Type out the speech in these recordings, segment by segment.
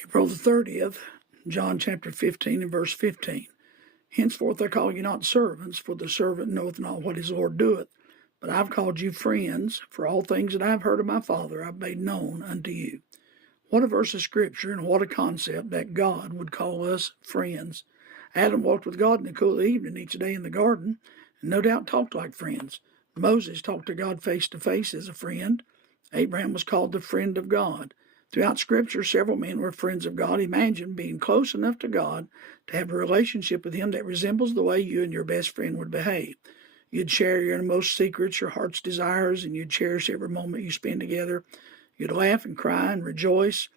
April the 30th, John chapter 15 and verse 15. Henceforth I call you not servants, for the servant knoweth not what his Lord doeth. But I've called you friends, for all things that I have heard of my Father I've made known unto you. What a verse of Scripture, and what a concept that God would call us friends. Adam walked with God in the cool of the evening each day in the garden, and no doubt talked like friends. Moses talked to God face to face as a friend. Abraham was called the friend of God. Throughout Scripture, several men were friends of God. Imagine being close enough to God to have a relationship with Him that resembles the way you and your best friend would behave. You'd share your innermost secrets, your heart's desires, and you'd cherish every moment you spend together. You'd laugh and cry and rejoice.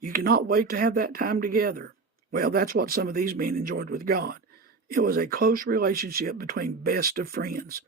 You cannot wait to have that time together. Well, that's what some of these men enjoyed with God. It was a close relationship between best of friends.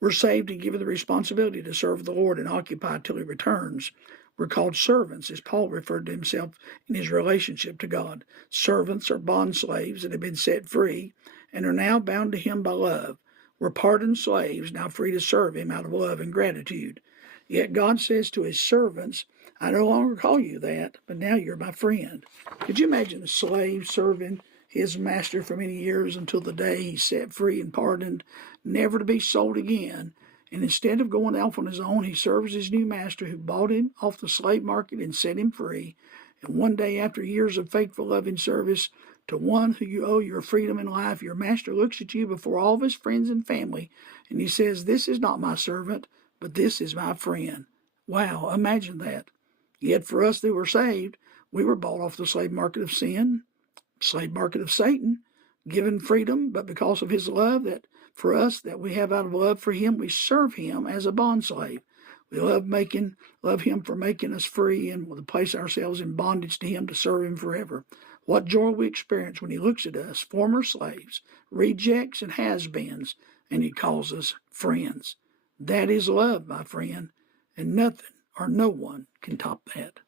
We're saved and given the responsibility to serve the Lord and occupy till He returns. We're called servants, as Paul referred to himself in his relationship to God. Servants are bond slaves that have been set free and are now bound to Him by love. We're pardoned slaves, now free to serve Him out of love and gratitude. Yet God says to His servants, I no longer call you that, but now you're my friend. Could you imagine a slave serving his master for many years until the day he's set free and pardoned, never to be sold again? And instead of going off on his own, he serves his new master who bought him off the slave market and set him free. And one day, after years of faithful loving service to one who you owe your freedom and life, your master looks at you before all of his friends and family, and he says, this is not my servant, but this is my friend. Wow, imagine that. Yet for us that were saved, we were bought off the slave market of sin, slave market of Satan, given freedom, but because of His love that for us that we have out of love for Him, we serve Him as a bondslave. We love Him for making us free and to place ourselves in bondage to Him to serve Him forever. What joy we experience when He looks at us, former slaves, rejects and has-beens, and He calls us friends. That is love, my friend, and nothing or no one can top that.